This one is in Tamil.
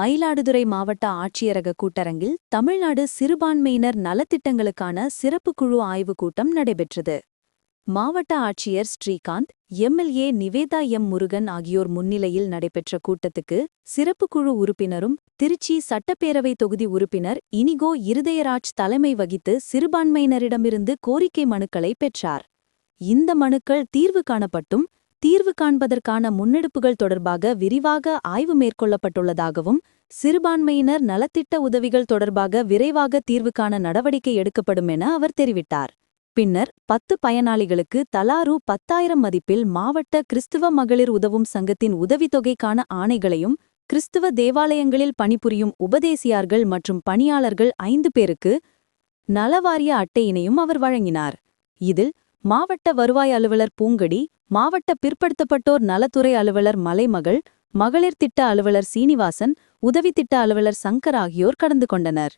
மயிலாடுதுறை மாவட்ட ஆட்சியரக கூட்டரங்கில் தமிழ்நாடு சிறுபான்மையினர் நலத்திட்டங்களுக்கான சிறப்பு குழு ஆய்வுக் கூட்டம் நடைபெற்றது. மாவட்ட ஆட்சியர் ஸ்ரீகாந்த், எம்எல்ஏ நிவேதா முருகன் ஆகியோர் முன்னிலையில் நடைபெற்ற கூட்டத்துக்கு சிறப்பு குழு உறுப்பினரும் திருச்சி சட்டப்பேரவை தொகுதி உறுப்பினர் இனிகோ இருதயராஜ் தலைமை வகித்து சிறுபான்மையினரிடமிருந்து கோரிக்கை மனுக்களை பெற்றார். இந்த மனுக்கள் தீர்வு காணப்பட்டும் தீர்வு காண்பதற்கான முன்னெடுப்புகள் தொடர்பாக விரிவாக ஆய்வு மேற்கொள்ளப்பட்டுள்ளதாகவும், சிறுபான்மையினர் நலத்திட்ட உதவிகள் தொடர்பாக விரைவாக தீர்வு காண நடவடிக்கை எடுக்கப்படும் என அவர் தெரிவித்தார். பின்னர் 10 பயனாளிகளுக்கு தலா ரூ.10,000 மதிப்பில் மாவட்ட கிறிஸ்துவ மகளிர் உதவும் சங்கத்தின் உதவித்தொகைக்கான ஆணைகளையும், கிறிஸ்துவ தேவாலயங்களில் பணிபுரியும் உபதேசியார்கள் மற்றும் பணியாளர்கள் 5 பேருக்கு நலவாரிய அட்டையினையும் அவர் வழங்கினார். இதில் மாவட்ட வருவாய் அலுவலர் பூங்கடி, மாவட்ட பிற்படுத்தப்பட்டோர் நலத்துறை அலுவலர் மலைமகள், மகளிர் திட்ட அலுவலர் சீனிவாசன், உதவி திட்ட அலுவலர் சங்கர் ஆகியோர் கலந்து கொண்டனர்.